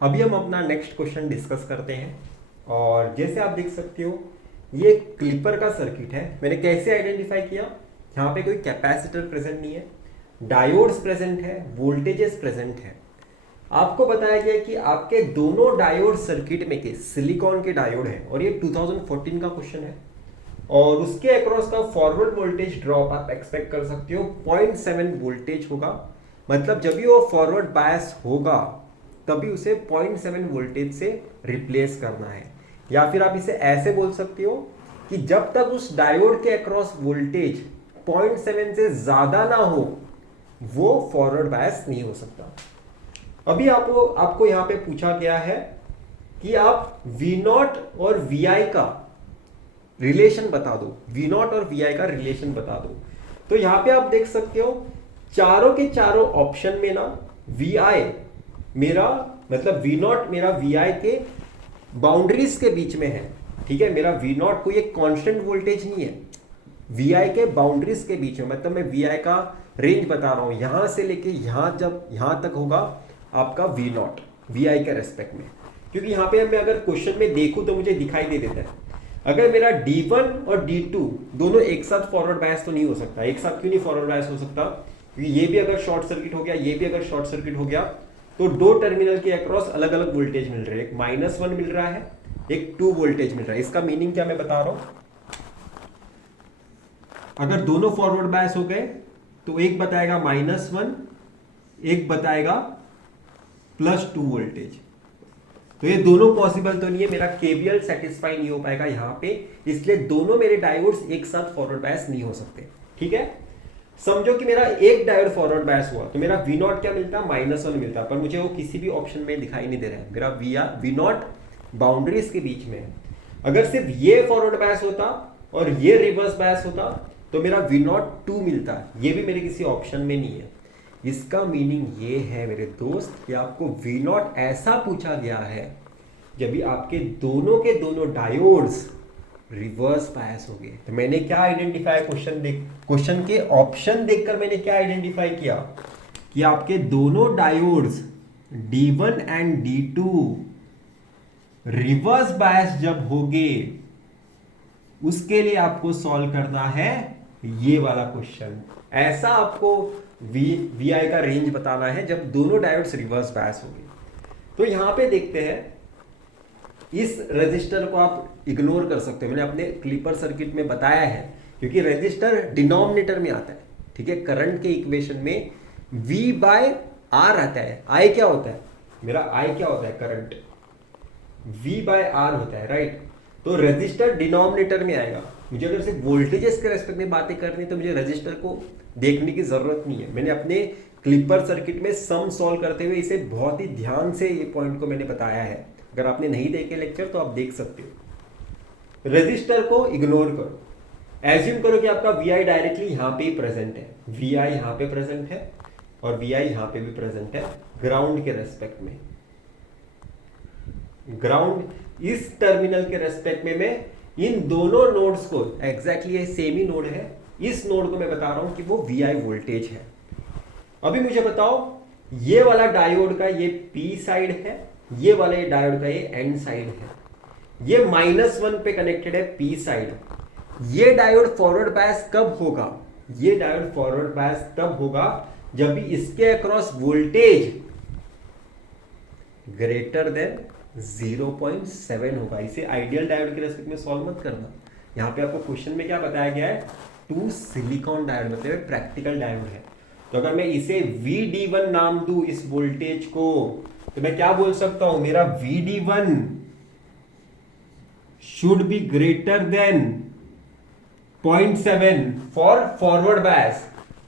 अभी हम अपना नेक्स्ट क्वेश्चन डिस्कस करते हैं। और जैसे आप देख सकते हो ये क्लिपर का सर्किट है। मैंने कैसे आइडेंटिफाई किया, यहाँ पे कोई कैपेसिटर प्रेजेंट नहीं है, डायोड्स प्रेजेंट है, वोल्टेजेस प्रेजेंट है। आपको बताया गया कि आपके दोनों डायोड सर्किट में के सिलिकॉन के डायोड है और ये 2014 का क्वेश्चन है। और उसके अक्रॉस का फॉरवर्ड वोल्टेज ड्रॉप आप एक्सपेक्ट कर सकते हो 0.7 वोल्टेज होगा। मतलब जब भी वो फॉरवर्ड बायस होगा तभी उसे 0.7 वोल्टेज से रिप्लेस करना है। या फिर आप इसे ऐसे बोल सकते हो कि जब तक उस डायोड के अक्रॉस वोल्टेज 0.7 से ज्यादा ना हो वो फॉरवर्ड बायस नहीं हो सकता। अभी आपको यहां पे पूछा गया है कि आप V0 और VI का रिलेशन बता दो, V0 और VI का रिलेशन बता दो। तो यहां पे आप देख सकते हो चारों के चारों ऑप्शन में ना VI मेरा मतलब V0 मेरा VI के बाउंड्रीज के बीच में है। ठीक है, मेरा V0 कोई एक कांस्टेंट वोल्टेज नहीं है, VI के बाउंड्रीज के बीच में। मतलब मैं VI का रेंज बता रहा हूं, यहां से लेके यहां, जब यहां तक होगा आपका V0 VI के रेस्पेक्ट में। क्योंकि यहां पे मैं अगर क्वेश्चन में देखूं तो मुझे दिखाई दे देता है अगर मेरा D1 और D2 दोनों एक साथ फॉरवर्ड बायस तो नहीं हो सकता। एक साथ क्यों नहीं फॉरवर्ड बायस हो सकता, क्योंकि ये भी अगर शॉर्ट सर्किट हो गया, ये भी अगर शॉर्ट सर्किट हो गया तो दो टर्मिनल के अक्रॉस अलग अलग वोल्टेज मिल रहे हैं। एक -1 मिल रहा है, एक 2 वोल्टेज मिल रहा है। इसका मीनिंग क्या मैं बता रहा हूं, अगर दोनों फॉरवर्ड बायस हो गए तो एक बताएगा -1, एक बताएगा +2 वोल्टेज। तो ये दोनों पॉसिबल तो नहीं है, मेरा केवीएल सेटिस्फाई नहीं हो पाएगा यहां पे, इसलिए दोनों मेरे डायोड्स एक साथ फॉरवर्ड बायस नहीं हो सकते। ठीक है, समझो कि मेरा एक डायोड फॉरवर्ड बायस हुआ तो मेरा V0 क्या मिलता, -1 मिलता, पर मुझे वो किसी भी ऑप्शन में दिखाई नहीं दे रहा है। मेरा V0 बाउंड्रीज के बीच में है। अगर सिर्फ ये फॉरवर्ड बायस होता और ये रिवर्स बायस होता तो मेरा V0 2 मिलता, ये भी मेरे किसी ऑप्शन में नहीं है। इसका मीनिंग ये है मेरे दोस्त कि आपको V0 ऐसा पूछा गया है जब भी आपके दोनों के दोनों डायोड्स रिवर्स बायस हो गए। तो मैंने क्या आइडेंटिफाई, क्वेश्चन के ऑप्शन देखकर मैंने क्या आइडेंटिफाई किया कि आपके दोनों diodes D1 and D2 reverse bias जब होंगे उसके लिए आपको सॉल्व करना है ये वाला क्वेश्चन। ऐसा आपको VI का रेंज बताना है जब दोनों डायोड्स रिवर्स बायस होंगे। तो यहां पे देखते हैं, इस रेजिस्टर को आप इग्नोर कर सकते हो, मैंने अपने क्लिपर सर्किट में बताया है, क्योंकि रेजिस्टर डिनोमिनेटर में आता है। ठीक है, करंट के इक्वेशन में V/R आता है। I क्या होता है, मेरा I क्या होता है, करंट V/R होता है, राइट। तो रेजिस्टर डिनोमिनेटर में आएगा। मुझे अगर सिर्फ वोल्टेजेस के रेस्पेक्ट में बातें करनी तो मुझे रेजिस्टर को देखने की जरूरत नहीं है। मैंने अपने क्लिपर सर्किट में सम सॉल्व करते हुए इसे बहुत ही ध्यान से ये पॉइंट को मैंने बताया है। अगर आपने नहीं देखे लेक्चर तो आप देख सकते हो। रेजिस्टर को इग्नोर करो, एज्यूम करो कि आपका VI डायरेक्टली यहां पे ही प्रेजेंट है। VI यहां पे प्रेजेंट है और VI यहां पे भी प्रेजेंट है ग्राउंड के रेस्पेक्ट में। ग्राउंड इस टर्मिनल के रेस्पेक्ट में मैं इन दोनों नोड्स को, एग्जैक्टली ये सेम ही नोड है, इस नोड को मैं बता रहा हूं कि वो VI वोल्टेज है। अभी मुझे बताओ, ये वाला डायोड का ये P साइड है, ये वाला ये डायोड का ये N साइड है। ये -1 पे कनेक्टेड है P साइड। ये डायोड फॉरवर्ड बायस कब होगा, ये डायोड फॉरवर्ड बायस तब होगा जब भी इसके अक्रॉस वोल्टेज ग्रेटर देन 0.7 होगा। इसे आइडियल डायोड के रेस्पेक्ट में सॉल्व मत करना। यहां पे आपको क्वेश्चन में क्या बताया गया है, 2 सिलिकॉन डायोड, मतलब प्रैक्टिकल डायोड है। तो अगर मैं इसे VD1 नाम दूं इस वोल्टेज को, तो मैं क्या बोल सकता हूं, मेरा VD1 should be greater then 0.7 for forward bias.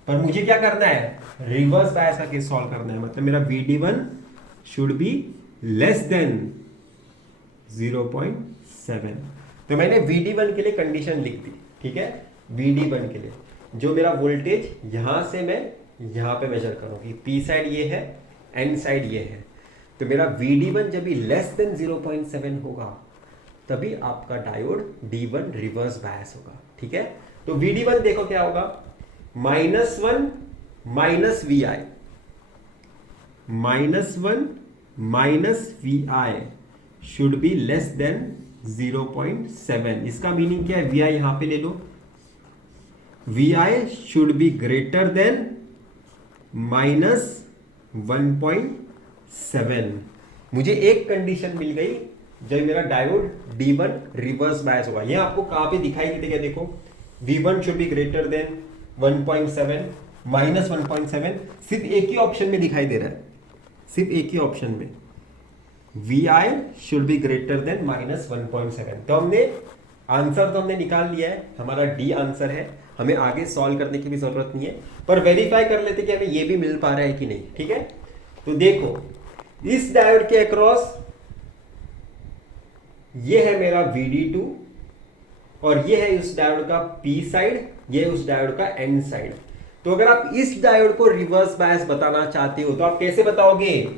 पर मुझे क्या करना है, रिवर्स बायस का केस सॉल्व करना है। मतलब मेरा VD1 should be less than 0.7। तो मैंने VD1 के लिए कंडीशन लिख दी। ठीक है, VD1 के लिए जो मेरा वोल्टेज यहां से मैं यहां पे मेजर करूंगी, P साइड ये है, N साइड ये है। तो मेरा VD1 जब भी लेस देन 0.7 होगा तभी आपका डायोड D1 रिवर्स बायस होगा। ठीक है, तो VD1 देखो क्या होगा, -1 -VI, -1 minus V I should be less than 0.7। इसका मीनिंग क्या है? वी आई यहां पे ले लो, V I should be greater than minus 1.7। मुझे एक कंडीशन मिल गई जब मेरा डायोड D1 रिवर्स बायस होगा। ये आपको कहां पे दिखाई देगा? देखो, V1 should be greater then 1.7 minus 1.7, सिर्फ एक ही ऑप्शन में दिखाई दे रहा है, सिर्फ एक ही ऑप्शन में, V I should be greater than minus 1.7। तो हमने आंसर तो हमने निकाल लिया है, हमारा डी आंसर है, हमें आगे सॉल्व करने की भी जरूरत नहीं है, पर वेरीफाई कर लेते कि हमें ये भी मिल पा रहा है कि नहीं। ठीक है, तो देखो इस डायोड के अक्रॉस ये है मेरा VD2 और ये है उस डायोड का P साइड, ये उस डायोड का N साइड। तो अगर आप इस डायोड को रिवर्स बायस बताना चाहते हो तो आप कैसे बताओगे?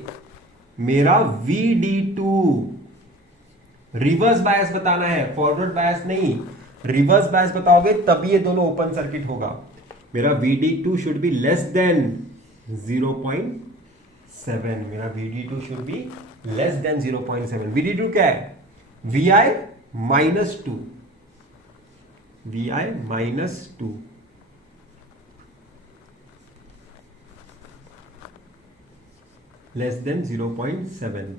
मेरा VD2 रिवर्स बायस बताना है, फॉरवर्ड बायस नहीं, रिवर्स बायस बताओगे तभी ये दोनों ओपन सर्किट होगा। मेरा VD2 should be less than 0.7, मेरा VD2 should be less than 0.7। VD2 क्या है? VI minus 2, VI minus 2, less than 0.7।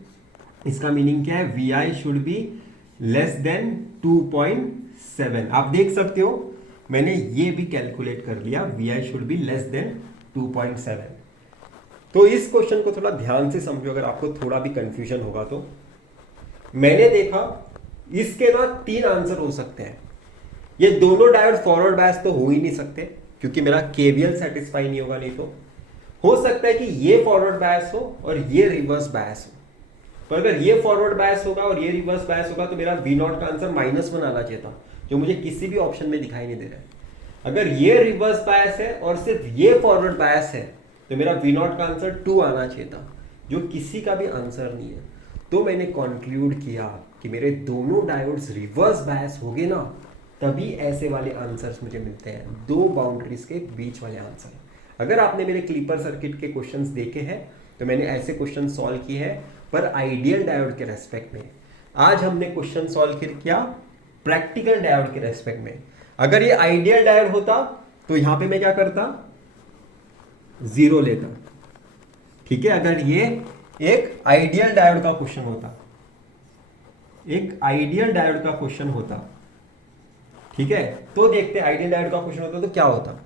इसका मीनिंग क्या है? VI should be less then 2.7। आप देख सकते हो मैंने ये भी कैलकुलेट कर लिया, VI should be less then 2.7। तो इस क्वेश्चन को थोड़ा ध्यान से समझो, अगर आपको थोड़ा भी कंफ्यूजन होगा तो। मैंने देखा इसके ना 3 आंसर हो सकते हैं। ये दोनों डायोड फॉरवर्ड बायस तो हो ही नहीं सकते क्योंकि मेरा केवीएल सेटिस्फाई नहीं होगा, नहीं तो हो सकता है कि ये फॉरवर्ड बायस हो और ये रिवर्स बायस हो। पर अगर ये फॉरवर्ड बायस होगा और ये रिवर्स बायस होगा तो मेरा V0 का आंसर -1 आना चाहिए था, जो मुझे किसी भी ऑप्शन में दिखाई नहीं दे रहा है। अगर ये रिवर्स बायस है और सिर्फ ये फॉरवर्ड बायस है तो मेरा V0 का आंसर 2 आना चाहिए था, जो किसी का भी आंसर नहीं है। तो मैंने कंक्लूड किया कि मेरे दोनों डायोड्स रिवर्स बायस हो गए ना, तभी ऐसे वाले आंसर्स मुझे मिलते हैं, 2 बाउंड्रीज के बीच वाले आंसर। अगर आपने मेरे क्लीपर सर्किट के क्वेश्चंस देखे हैं तो मैंने ऐसे क्वेश्चन सॉल्व किए हैं, पर आइडियल डायोड के रेस्पेक्ट में। आज हमने क्वेश्चन सॉल्व किया प्रैक्टिकल डायोड के रेस्पेक्ट में। अगर ये आइडियल डायोड होता तो यहां पे मैं क्या करता? 0 लेता। ठीक है, अगर ये एक आइडियल डायोड का क्वेश्चन होता, एक आइडियल डायोड का क्वेश्चन होता, ठीक है, तो देखते आइडियल डायोड का क्वेश्चन होता तो क्या होता।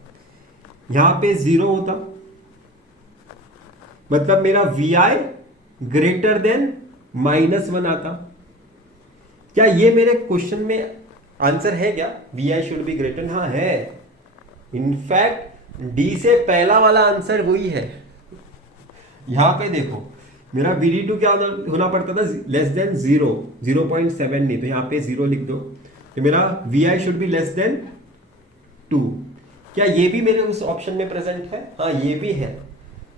यहां पे 0 होता, मतलब मेरा VI ग्रेटर देन -1 आता। क्या ये मेरे क्वेश्चन में आंसर है क्या? VI शुड बी ग्रेटर, हाँ है। इनफैक्ट डी से पहला वाला आंसर वही है। यहां पे देखो मेरा VD2 क्या होना पड़ता था? लेस देन 0.7 नहीं, तो यहां पे 0 लिख दो। तो मेरा VI should be less then 2। क्या ये भी मेरे उस ऑप्शन में प्रेजेंट है? हाँ ये भी है।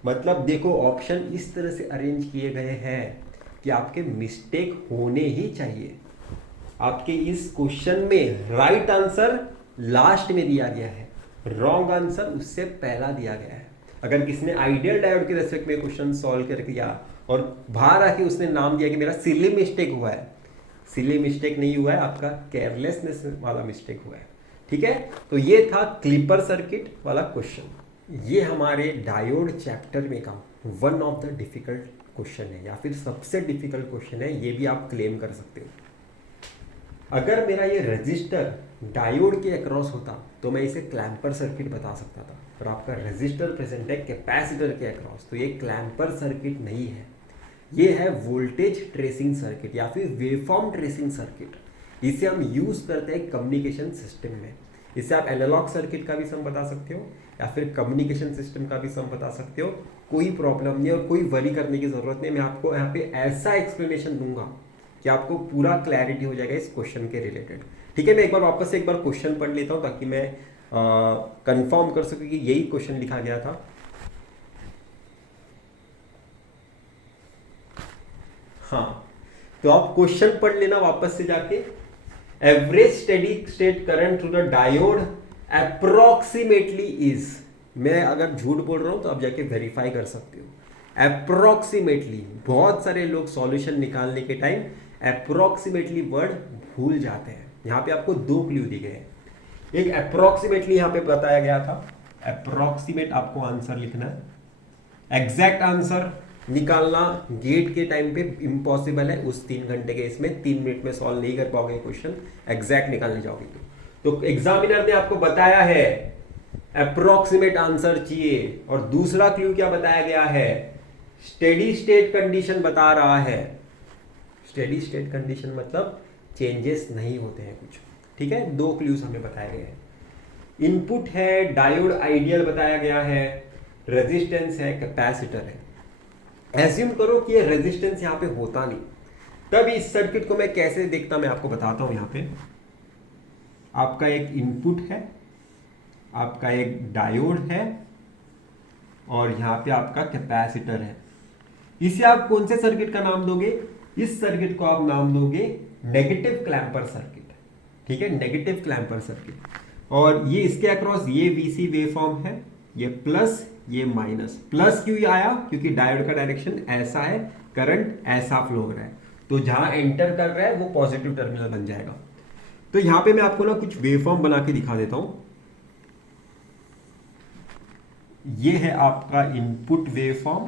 मतलब देखो ऑप्शन इस तरह से अरेंज किए गए हैं कि आपके मिस्टेक होने ही चाहिए। आपके इस क्वेश्चन में राइट आंसर लास्ट में दिया गया है, रॉन्ग आंसर उससे पहला दिया गया है। अगर किसने आइडियल डायोड के रेस्पेक्ट में क्वेश्चन सॉल्व कर दिया और बाहर आके उसने नाम दिया कि मेरा सिली मिस्टेक हुआ है, सिली मिस्टेक नहीं हुआ है, आपका केयरलेसनेस वाला मिस्टेक हुआ है। ठीक है, तो ये था क्लीपर सर्किट वाला क्वेश्चन। ये हमारे डायोड चैप्टर में का one of the difficult question है, या फिर सबसे डिफिकल्ट क्वेश्चन है, ये भी आप क्लेम कर सकते हो। अगर मेरा ये रजिस्टर डायोड के अक्रॉस होता तो मैं इसे क्लैम्पर सर्किट बता सकता था, पर आपका रजिस्टर प्रेजेंट है कैपेसिटर के अक्रॉस, तो ये क्लैम्पर सर्किट नहीं है, ये है वोल्टेज ट्रेसिंग सर्किट या फिर वेवफॉर्म ट्रेसिंग सर्किट। इसे हम यूज करते हैं कम्युनिकेशन सिस्टम में। इसे आप एनालॉग सर्किट का भी सम बता सकते हो या फिर कम्युनिकेशन सिस्टम का भी सम बता सकते हो, कोई प्रॉब्लम नहीं और कोई वरी करने की जरूरत नहीं। मैं आपको यहाँ पे ऐसा एक्सप्लेनेशन दूंगा कि आपको पूरा क्लैरिटी हो जाएगा इस क्वेश्चन के रिलेटेड। ठीक है, मैं एक बार वापस से एक बार क्वेश्चन पढ़ लेता हूँ ताकि मैं कंफर्म कर सकूँ कि यही क्वेश्चन लिखा गया था। हाँ, तो आप क्वेश्चन पढ़ लेना वापस से जाके। Average steady state current through the diode approximately is, मैं अगर झूठ बोल रहा हूं तो आप जाके वेरीफाई कर सकते हो। अप्रोक्सीमेटली, बहुत सारे लोग सॉल्यूशन निकालने के टाइम अप्रोक्सीमेटली वर्ड भूल जाते हैं। यहाँ पे आपको 2 क्लू दिए गए हैं। एक अप्रोक्सीमेटली यहाँ पे बताया गया था, अप्रोक्सीमेट आपको आंसर लिखना है। एग्जैक्ट आंसर निकालना गेट के टाइम पे इम्पॉसिबल है, उस 3 घंटे के इसमें 3 मिनट में सॉल्व नहीं कर पाओगे क्वेश्चन, एग्जैक्ट निकालने जाओगे तो एग्जामिनर ने आपको बताया है अप्रोक्सीमेट आंसर चाहिए। और दूसरा क्लू क्या बताया गया है, स्टेडी स्टेट कंडीशन बता रहा है। स्टेडी स्टेट कंडीशन मतलब चेंजेस नहीं होते हैं कुछ, ठीक है। 2 क्लूज हमें बताए गए हैं। इनपुट है, डायोड आइडियल बताया गया है, रेजिस्टेंस है, कैपेसिटर है। एज्यूम करो कि ये रेजिस्टेंस यहाँ पे होता नहीं, तब इस सर्किट को मैं कैसे देखता मैं आपको बताता हूं। यहाँ पे आपका एक इनपुट है, आपका एक डायोड है और यहाँ पे आपका कैपेसिटर है। इसे आप कौन से सर्किट का नाम दोगे, इस सर्किट को आप नाम दोगे नेगेटिव क्लैंपर सर्किट, ठीक है, नेगेटिव क्लैंपर सर्किट। और ये इसके अक्रॉस ये वीसी वेवफॉर्म है, ये प्लस ये माइनस। प्लस क्यों आया, क्योंकि डायोड का डायरेक्शन ऐसा है, करंट ऐसा फ्लो हो रहा है, तो जहां एंटर कर रहा है वो पॉजिटिव टर्मिनल बन जाएगा। तो यहां पे मैं आपको ना कुछ वेवफॉर्म बना के दिखा देता हूं। ये है आपका इनपुट वेवफॉर्म,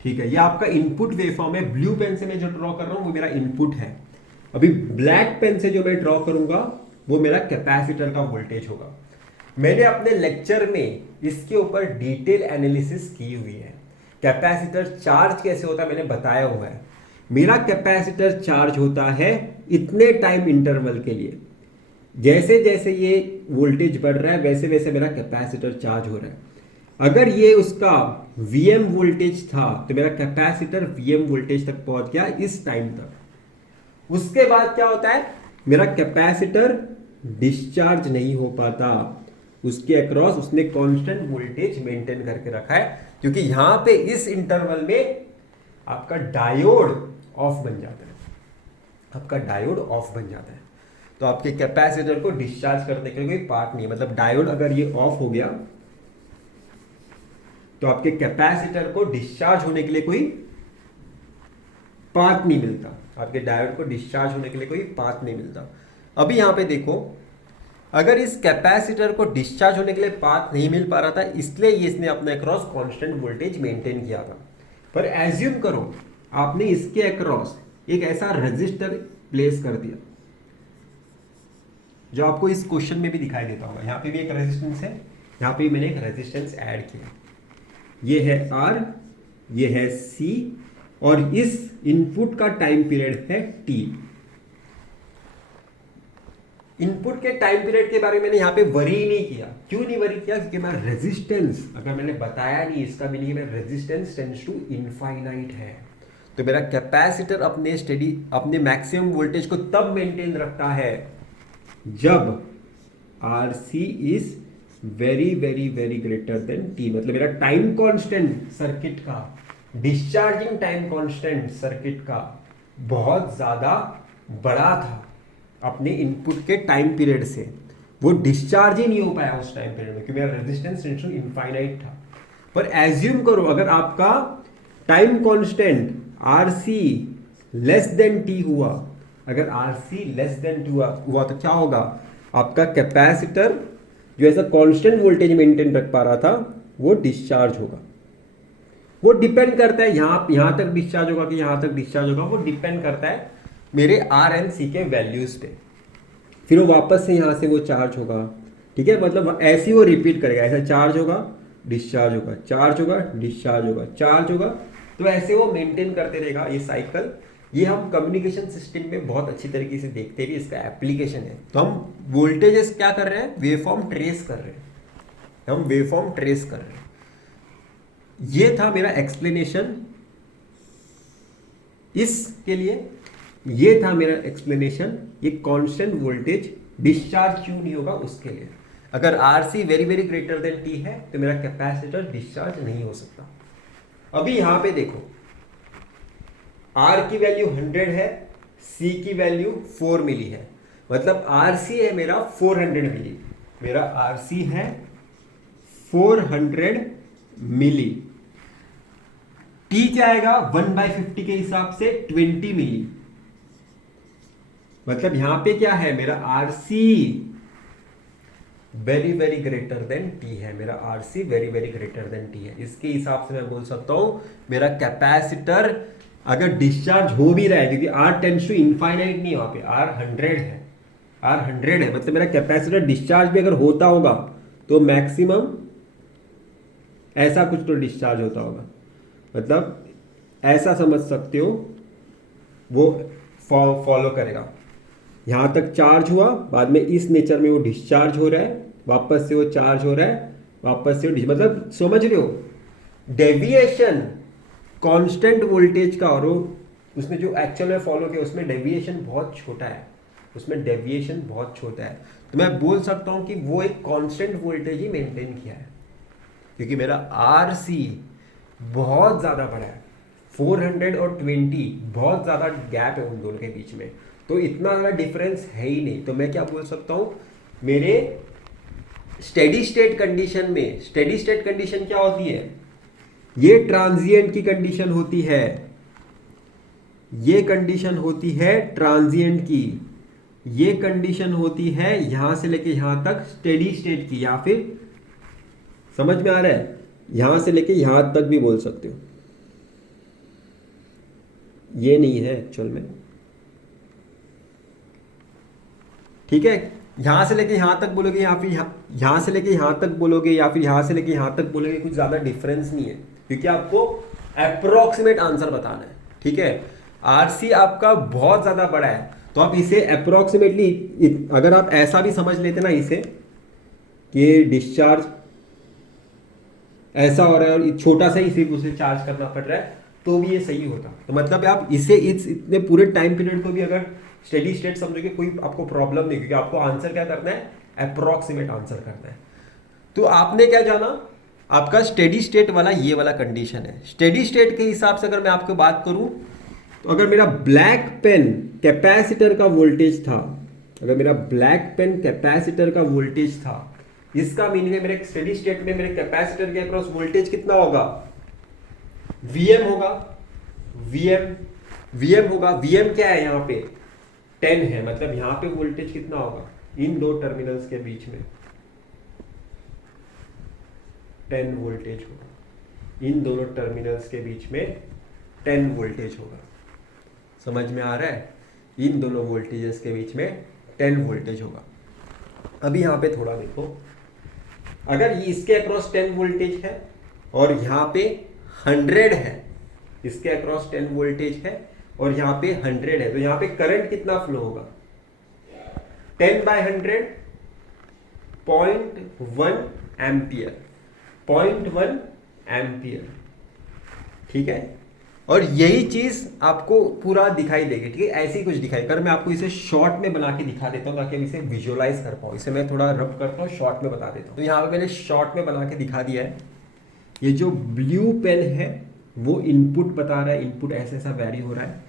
ठीक है, ये आपका इनपुट वेवफॉर्म है। ब्लू पेन से मैं जो ड्रॉ कर रहा हूं वो मेरा इनपुट है। अभी ब्लैक पेन से जो मैं ड्रॉ करूंगा वो मेरा कैपेसिटर का वोल्टेज होगा। मैंने अपने लेक्चर में इसके ऊपर डिटेल एनालिसिस की हुई है। कैपेसिटर चार्ज कैसे होता है मैंने बताया हुआ है। मेरा कैपेसिटर चार्ज होता है इतने टाइम इंटरवल के लिए, जैसे जैसे ये वोल्टेज बढ़ रहा है वैसे वैसे मेरा कैपेसिटर चार्ज हो रहा है। अगर ये उसका Vm वोल्टेज था तो मेरा कैपेसिटर Vm वोल्टेज तक पहुंच गया इस टाइम तक। उसके बाद क्या होता है, मेरा कैपेसिटर डिस्चार्ज नहीं हो पाता, उसके अक्रॉस उसने कांस्टेंट वोल्टेज मेंटेन करके रखा है, क्योंकि यहां पे इस इंटरवल में आपका डायोड ऑफ बन जाता है, आपका डायोड ऑफ बन जाता है। तो आपके कैपेसिटर को डिस्चार्ज करने के लिए कोई पार्ट नहीं है, मतलब डायोड अगर ये ऑफ हो गया तो आपके कैपेसिटर को डिस्चार्ज होने के लिए कोई पाथ नहीं मिलता, आपके डायोड को डिस्चार्ज होने के लिए कोई पाथ नहीं मिलता। अभी यहां पे देखो, अगर इस कैपेसिटर को डिस्चार्ज होने के लिए पाथ नहीं मिल पा रहा था, इसलिए इसने अपने अक्रॉस कांस्टेंट वोल्टेज मेंटेन किया था। पर एज्यूम करो आपने इसके अक्रॉस एक ऐसा रेजिस्टर प्लेस कर दिया जो आपको इस क्वेश्चन में भी दिखाई देता होगा। यहां पे भी एक रेजिस्टेंस है, यहां पे मैंने एक रेजिस्टेंस ऐड किया, ये है R, ये है C, और इस इनपुट का टाइम पीरियड है T। इनपुट के टाइम पीरियड के बारे में मैंने यहां पे वरी ही नहीं किया। क्यों नहीं वरी किया, क्योंकि मेरा रेजिस्टेंस अगर मैंने बताया नहीं, इसका भी नहीं, मेरा रेजिस्टेंस टेंड्स टू इनफाइनाइट है। तो मेरा कैपेसिटर अपने मैक्सिमम वोल्टेज को तब मेंटेन रखता है जब RC is very very very greater than T। मतलब मेरा टाइम कांस्टेंट सर्किट का, डिस्चार्जिंग टाइम कांस्टेंट सर्किट का बहुत ज्यादा बड़ा था अपने इनपुट के टाइम पीरियड से, वो डिस्चार्ज ही नहीं हो पाया उस टाइम पीरियड में, क्योंकि मेरा रेजिस्टेंस इनफाइनाइट था। पर एज्यूम करो अगर आपका time constant RC less than T हुआ, अगर RC लेस देन T हुआ तो क्या होगा, आपका कैपेसिटर जो ऐसा कांस्टेंट वोल्टेज मेंटेन रख पा रहा था वो डिस्चार्ज होगा। वो डिपेंड करता है यहां तक डिस्चार्ज होगा कि यहां तक डिस्चार्ज होगा, वो डिपेंड करता है मेरे R एंड C के वैल्यूज पे। फिर वो वापस से यहां से वो चार्ज होगा, ठीक है, मतलब ऐसे ही वो रिपीट करेगा, ऐसा चार्ज होगा डिस्चार्ज होगा, चार्ज होगा डिस्चार्ज होगा, चार्ज होगा, तो ऐसे वो मेंटेन करते रहेगा ये साइकिल। ये हम कम्युनिकेशन सिस्टम में बहुत अच्छी तरीके से देखते हैं, इसका एप्लीकेशन है। तो हम वोल्टेजेस क्या कर रहे हैं, वेवफॉर्म ट्रेस कर रहे हैं, हम वेवफॉर्म ट्रेस कर रहे हैं। ये था मेरा एक्सप्लेनेशन इसके लिए, ये था मेरा एक्सप्लेनेशन ये कांस्टेंट वोल्टेज डिस्चार्ज क्यों नहीं होगा उसके लिए। अगर RC very very greater than T है तो मेरा कैपेसिटर डिस्चार्ज नहीं हो सकता। अभी यहां पे देखो R की वैल्यू 100 है, C की वैल्यू 4 मिली है, मतलब RC है मेरा 400 मिली, मेरा RC है 400 मिली। टी क्या आएगा 1/50 के हिसाब से 20 मिली। मतलब यहां पे क्या है मेरा RC very very greater than T है, मेरा RC very very greater than T है। इसके हिसाब से मैं बोल सकता हूं मेरा कैपेसिटर अगर डिस्चार्ज हो भी रहा है, क्योंकि आर टेंड्स टू इनफाइनाइट नहीं, वहां पे आर 100 है, आर 100 है, मतलब मेरा कैपेसिटर डिस्चार्ज भी अगर होता होगा तो मैक्सिमम ऐसा कुछ तो डिस्चार्ज होता होगा। मतलब ऐसा समझ सकते हो वो फॉलो करेगा। यहां तक चार्ज हुआ, बाद में इस नेचर में वो डिस्चार्ज हो रहा है, वापस से वो चार्ज हो रहा है, वापस से वो मतलब समझ रहे हो डेविएशन कांस्टेंट वोल्टेज का, और उसने जो एक्चुअल में फॉलो किया उसमें डेविएशन बहुत छोटा है, उसमें डेविएशन बहुत छोटा है। तो मैं बोल सकता हूं कि वो एक कांस्टेंट वोल्टेज ही मेंटेन किया है, क्योंकि मेरा आरसी बहुत ज़्यादा बड़ा है। 400 और 20 बहुत ज़्यादा गैप है उन दोनों के बीच में, तो इतना ज़्यादा डिफरेंस है ही नहीं। तो मैं क्या बोल सकता हूँ, मेरे स्टेडी स्टेट कंडीशन में, स्टेडी स्टेट कंडीशन क्या होती है, ये ट्रांजिएंट की कंडीशन होती है, ये कंडीशन होती है ट्रांजिएंट की, ये कंडीशन होती है यहां से लेके यहां तक स्टेडी स्टेट की, या फिर समझ में आ रहा है यहां से लेके यहां तक भी बोल सकते हो। ये नहीं है एक्चुअल में, ठीक है, यहां से लेके यहां तक बोलोगे या फिर यहां से लेके यहां तक बोलोगे या फिर यहां से लेके यहां तक बोलोगे, कुछ ज्यादा डिफरेंस नहीं है, क्योंकि आपको अप्रोक्सीमेट आंसर बताना है। ठीक है, आरसी आपका बहुत ज्यादा बड़ा है, तो आप इसे अप्रोक्सीमेटली अगर आप ऐसा भी समझ लेते ना इसे कि डिस्चार्ज ऐसा हो रहा है और छोटा सा ही सिर्फ उसे चार्ज करना पड़ रहा है, तो भी ये सही होता। तो मतलब आप इसे इतने पूरे टाइम पीरियड को भी अगर स्टेडी स्टेट समझोगे कोई आपको प्रॉब्लम नहीं, क्योंकि आपको आंसर क्या करना है, अप्रोक्सीमेट आंसर करना है। तो आपने क्या जाना, आपका स्टेडी स्टेट वाला ये वाला कंडीशन है। स्टेडी स्टेट के हिसाब से अगर मैं आपको बात करूं, तो अगर मेरा ब्लैक पेन कैपेसिटर का वोल्टेज था, अगर मेरा ब्लैक पेन कैपेसिटर का वोल्टेज था, इसका मीनिंग है मेरे स्टेडी स्टेट में मेरे कैपेसिटर के अक्रॉस वोल्टेज कितना होगा, Vm होगा, Vm होगा। Vm क्या है, यहाँ पे 10 है, मतलब यहां पे वोल्टेज कितना होगा इन दो टर्मिनल्स के बीच में, 10 वोल्टेज होगा, इन दोनों टर्मिनल्स के बीच में 10 वोल्टेज होगा। समझ में आ रहा है, इन दोनों वोल्टेजेस के बीच में 10 वोल्टेज होगा। अभी यहां पे थोड़ा देखो, अगर इसके अक्रॉस 10 वोल्टेज है और यहां पे 100 है, इसके अक्रॉस 10 वोल्टेज है और यहां पे 100 है, तो यहां पे करंट कितना फ्लो होगा, 10/100 0.1 एम्पियर, 0.1 एम्पियर। ठीक है, और यही चीज आपको पूरा दिखाई देगी। ठीक है, ऐसे ही कुछ दिखाई कर, मैं आपको इसे शॉर्ट में बना के दिखा देता हूँ ताकि हम इसे विजुअलाइज कर पाऊँ। इसे मैं थोड़ा रब करता हूँ, शॉर्ट में बता देता हूँ। तो यहाँ पे मैंने शॉर्ट में बना के दिखा दिया है। ये जो ब्लू पेन है वो इनपुट बता रहा है, इनपुट ऐसा ऐसा वैरी हो रहा है,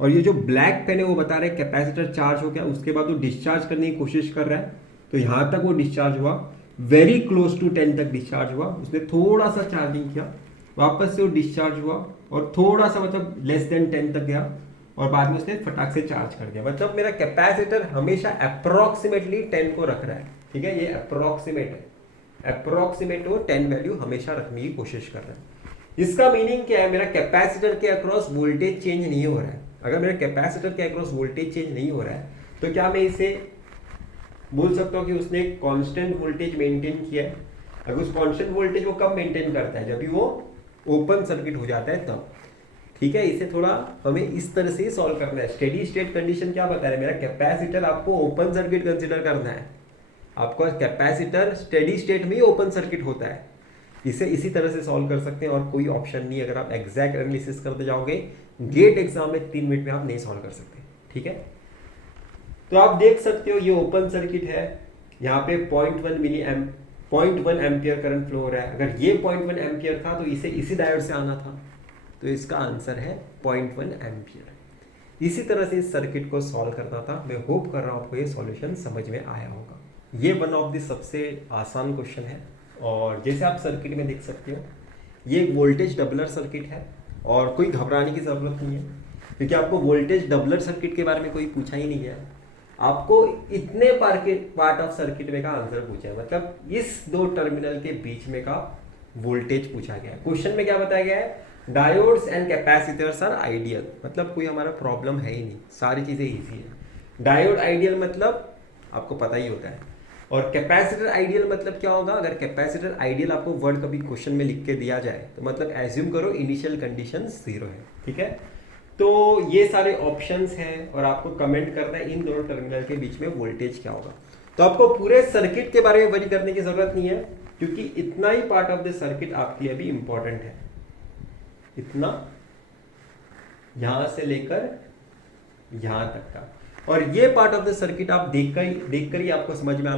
और ये जो ब्लैक पेन है वो बता रहा है कैपेसिटर चार्ज हो गया, उसके बाद वो डिस्चार्ज करने की कोशिश कर रहा है, तो यहाँ तक वो डिस्चार्ज हुआ, वेरी क्लोज टू 10 तक डिस्चार्ज हुआ, उसने थोड़ा सा चार्जिंग किया, वापस से वो डिस्चार्ज हुआ और थोड़ा सा मतलब लेस देन 10 तक गया, और बाद में उसने फटाक से चार्ज कर दिया। मतलब मेरा कैपेसिटर हमेशा अप्रोक्सीमेटली 10 को रख रहा है। ठीक है, ये अप्रोक्सीमेट है, अप्रोक्सीमेट वो 10 वैल्यू हमेशा रखने की कोशिश कर रहा है। इसका मीनिंग क्या है, मेरा कैपेसिटर के अक्रॉस वोल्टेज चेंज नहीं हो रहा है। अगर मेरा कैपेसिटर के अक्रॉस वोल्टेज चेंज नहीं हो रहा है, तो क्या मैं इसे बोल सकता हूँ कि उसने कांस्टेंट वोल्टेज मेंटेन किया है। अगर उस कांस्टेंट वोल्टेज वो कब मेंटेन करता है, जब भी वो ओपन सर्किट हो जाता है तब। ठीक है, इसे थोड़ा हमें इस तरह से सॉल्व करना है। स्टेडी स्टेट कंडीशन क्या बता रहा है, मेरा कैपेसिटर आपको ओपन सर्किट कंसिडर करना है। आपका कैपेसिटर स्टेडी स्टेट में ही ओपन सर्किट होता है। इसे इसी तरह से सॉल्व कर सकते हैं और कोई ऑप्शन नहीं। अगर आप एग्जैक्ट एनालिसिस करते जाओगे गेट एग्जाम में 3 मिनट में आप नहीं सॉल्व कर सकते। ठीक है, तो आप देख सकते हो ये ओपन सर्किट है, यहाँ पे 0.1 एम्पियर करंट फ्लो हो रहा है। अगर ये 0.1 एम्पियर था तो इसे इसी डायोड से आना था, तो इसका आंसर है 0.1 एम्पियर। इसी तरह से इस सर्किट को सॉल्व करना था। मैं होप कर रहा हूँ आपको ये सॉल्यूशन समझ में आया होगा। ये वन ऑफ द सबसे आसान क्वेश्चन है। और जैसे आप सर्किट में देख सकते हो ये एक वोल्टेज डबलर सर्किट है और कोई घबराने की ज़रूरत नहीं है, क्योंकि आपको वोल्टेज डबलर सर्किट के बारे में कोई पूछा ही नहीं गया। आपको इतने पार्ट ऑफ सर्किट में का आंसर पूछा है, मतलब इस दो टर्मिनल के बीच में का वोल्टेज पूछा गया है। क्वेश्चन में क्या बताया गया है, diodes and capacitors are ideal, मतलब कोई हमारा प्रॉब्लम है ही नहीं, सारी चीज़ें ईजी है। डायोड आइडियल मतलब आपको पता ही होता है, और कैपेसिटर आइडियल मतलब क्या होगा, अगर कैपेसिटर आइडियल आपको वर्ड कभी क्वेश्चन में लिख के दिया जाए तो मतलब एज्यूम करो इनिशियल कंडीशन 0 है, ठीक है। तो ये सारे ऑप्शंस हैं और आपको कमेंट करना है इन दोनों टर्मिनल के बीच में वोल्टेज क्या होगा। तो आपको पूरे सर्किट के बारे में वरी करने की जरूरत नहीं है, क्योंकि इतना ही पार्ट ऑफ द सर्किट आपके लिए भी इंपॉर्टेंट है, इतना यहां से लेकर यहां तक का। और ये पार्ट ऑफ द सर्किट आप देखकर ही आपको समझ में आ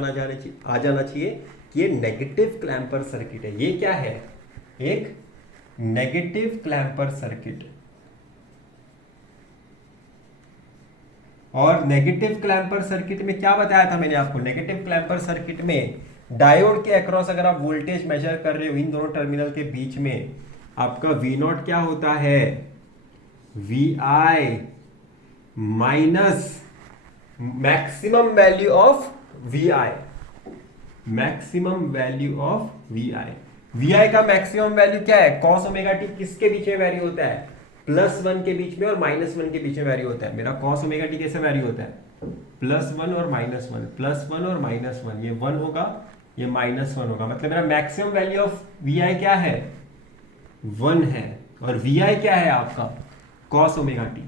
जाना चाहिए कि ये नेगेटिव क्लैंपर सर्किट है। ये क्या है, एक नेगेटिव क्लैंपर सर्किट। और नेगेटिव क्लैंपर सर्किट में क्या बताया था मैंने आपको, नेगेटिव क्लैंपर सर्किट में डायोड के अक्रॉस अगर आप वोल्टेज मेजर कर रहे हो इन दोनों टर्मिनल के बीच में, आपका V0 क्या होता है, VI minus maximum value of VI, maximum value of VI। VI का मैक्सिमम वैल्यू क्या है, cos ओमेगा टी किसके बीच में वैरी होता है, +1 के बीच में और -1 के बीच में वैरी होता है। मेरा cos ओमेगा टी कैसे वैरी होता है, +1 और -1, +1 और -1, ये 1 होगा ये -1 होगा, मतलब मेरा मैक्सिमम वैल्यू ऑफ VI क्या है, 1 है, और VI क्या है आपका cos ओमेगा टी।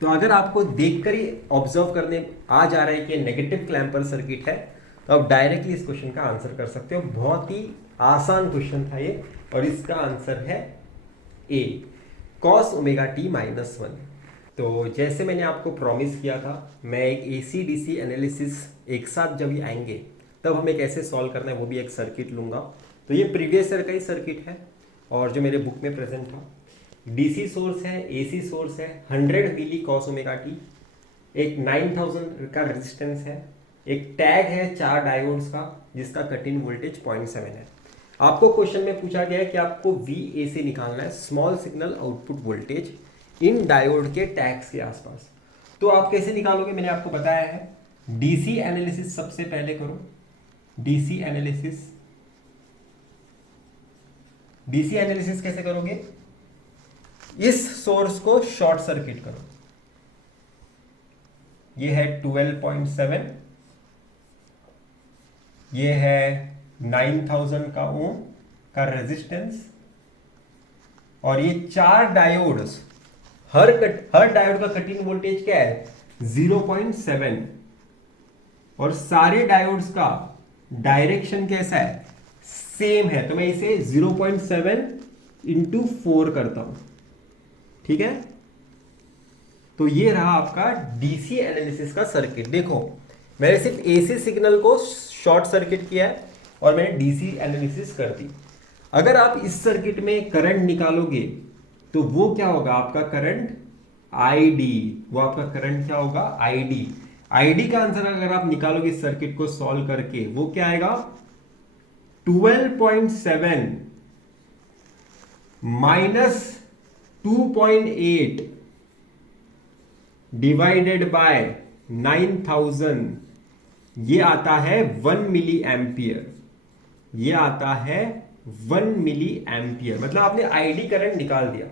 तो अगर आपको देखकर ही ऑब्जर्व करने आ जा रहा है कि नेगेटिव क्लैंपर सर्किट है, तो आप डायरेक्टली इस क्वेश्चन का आंसर कर सकते हो। बहुत ही आसान क्वेश्चन था ये, और इसका आंसर है ए, cos ओमेगा टी -1। तो जैसे मैंने आपको प्रॉमिस किया था, मैं एक AC DC एनालिसिस एक साथ जब ये आएंगे तब हमें कैसे सॉल्व करना है वो भी एक सर्किट लूंगा। तो ये प्रीवियस ईयर का ही सर्किट है और जो मेरे बुक में प्रेजेंट था। DC सोर्स है, AC सोर्स है, 100 मिली cos ओमेगा टी, एक 9000 का रेजिस्टेंस है, एक टैग है 4 डायोड्स का जिसका कट इन वोल्टेज 0.7 है। आपको क्वेश्चन में पूछा गया है कि आपको VAC निकालना है, स्मॉल सिग्नल आउटपुट वोल्टेज, इन डायोड के टैग्स के आसपास। तो आप कैसे निकालोगे, मैंने आपको बताया है, DC एनालिसिस सबसे पहले करो। DC एनालिसिस कैसे करोगे, इस सोर्स को शॉर्ट सर्किट करो, ये है 12.7, ये है 9000 का ओम का रेजिस्टेंस, और ये 4 डायोड्स, हर डायोड का कट इन वोल्टेज क्या है 0.7, और सारे डायोड्स का डायरेक्शन कैसा है, सेम है। तो मैं इसे 0.7 इंटू 4 करता हूं, ठीक है। तो ये रहा आपका DC एनालिसिस का सर्किट। देखो मैंने सिर्फ AC सिग्नल को शॉर्ट सर्किट किया है और मैंने DC एनालिसिस कर दी। अगर आप इस सर्किट में करंट निकालोगे तो वो क्या होगा, आपका करंट ID, वो आपका करंट क्या होगा ID का आंसर अगर आप निकालोगे इस सर्किट को सॉल्व करके, वो क्या आएगा 12.7 माइनस 2.8 डिवाइडेड बाय 9000, ये आता है 1 मिली एम्पियर, ये आता है 1 मिली एम्पियर, मतलब आपने आईडी करंट निकाल दिया।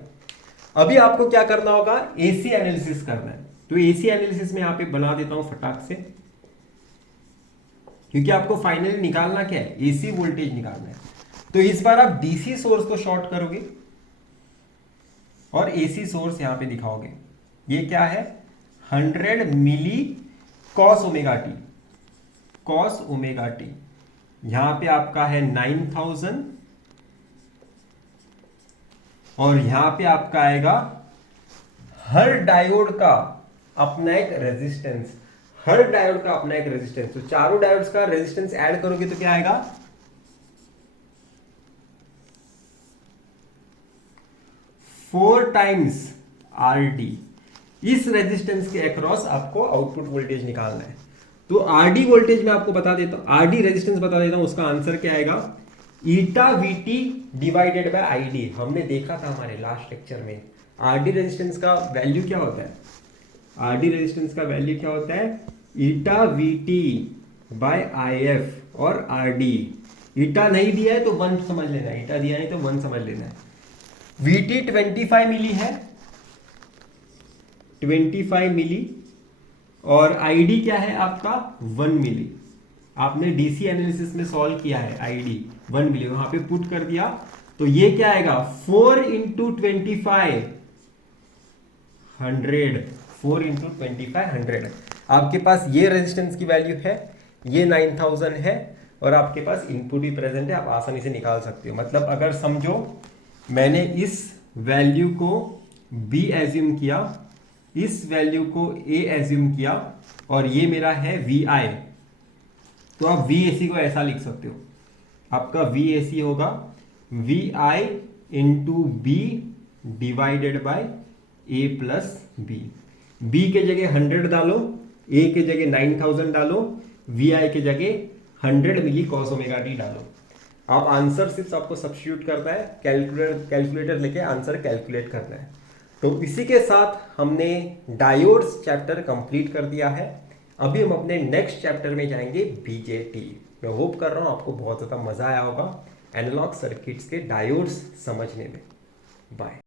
अभी आपको क्या करना होगा, AC एनालिसिस करना है। तो AC एनालिसिस में यहां पे बना देता हूं फटाक से, क्योंकि आपको फाइनली निकालना क्या है, AC वोल्टेज निकालना है। तो इस बार आप DC सोर्स को शॉर्ट करोगे और AC सोर्स यहां पे दिखाओगे। ये क्या है 100 मिली cos ओमेगा टी, यहां पे आपका है 9000, और यहां पे आपका आएगा हर डायोड का अपना एक रेजिस्टेंस, तो चारों डायोड्स का रेजिस्टेंस ऐड करोगे तो क्या आएगा 4 टाइम्स RD। इस रेजिस्टेंस के अक्रॉस आपको आउटपुट वोल्टेज निकालना है। तो आरडी वोल्टेज मैं आपको बता देता हूं, आरडी रेजिस्टेंस बता देता हूं, उसका आंसर क्या आएगा, ईटा वीटी डिवाइडेड बाय आईडी। हमने देखा था हमारे लास्ट लेक्चर में आरडी रेजिस्टेंस का वैल्यू क्या होता है, आरडी रेजिस्टेंस का वैल्यू क्या होता है, ईटा वीटी बाय आई एफ और आरडी। ईटा नहीं दिया है तो 1 समझ लेना है, ईटा दिया नहीं तो 1 समझ लेना है। वीटी 25 मिली है, 25 मिली, और आईडी क्या है आपका 1 मिली। आपने डीसी एनालिसिस में सॉल्व किया है, आईडी 1 मिली वहां पे पुट कर दिया, तो ये क्या आएगा 4 इंटू 25 100, 4 इंटू 25 100। आपके पास ये रेजिस्टेंस की वैल्यू है, ये 9000 है, और आपके पास इनपुट भी प्रेजेंट है, आप आसानी से निकाल सकते हो। मतलब अगर समझो मैंने इस वैल्यू को बी एज्यूम किया, इस वैल्यू को ए एज्यूम किया, और ये मेरा है वी आई, तो आप वी ए सी को ऐसा लिख सकते हो, आपका वी ए सी होगा V I into B divided by A plus B. B के जगह 100 डालो, ए के जगह 9000 डालो, वी आई के जगह 100 मिली कॉस ओमेगा टी डालो। आप आंसर सिर्फ आपको सब्स्टिट्यूट करना है, कैलकुलेटर लेके आंसर कैलकुलेट करना है। तो इसी के साथ हमने डायोड्स चैप्टर कंप्लीट कर दिया है। अभी हम अपने नेक्स्ट चैप्टर में जाएंगे बीजेटी। मैं होप कर रहा हूँ आपको बहुत ज़्यादा मज़ा आया होगा एनालॉग सर्किट्स के डायोड्स समझने में। बाय।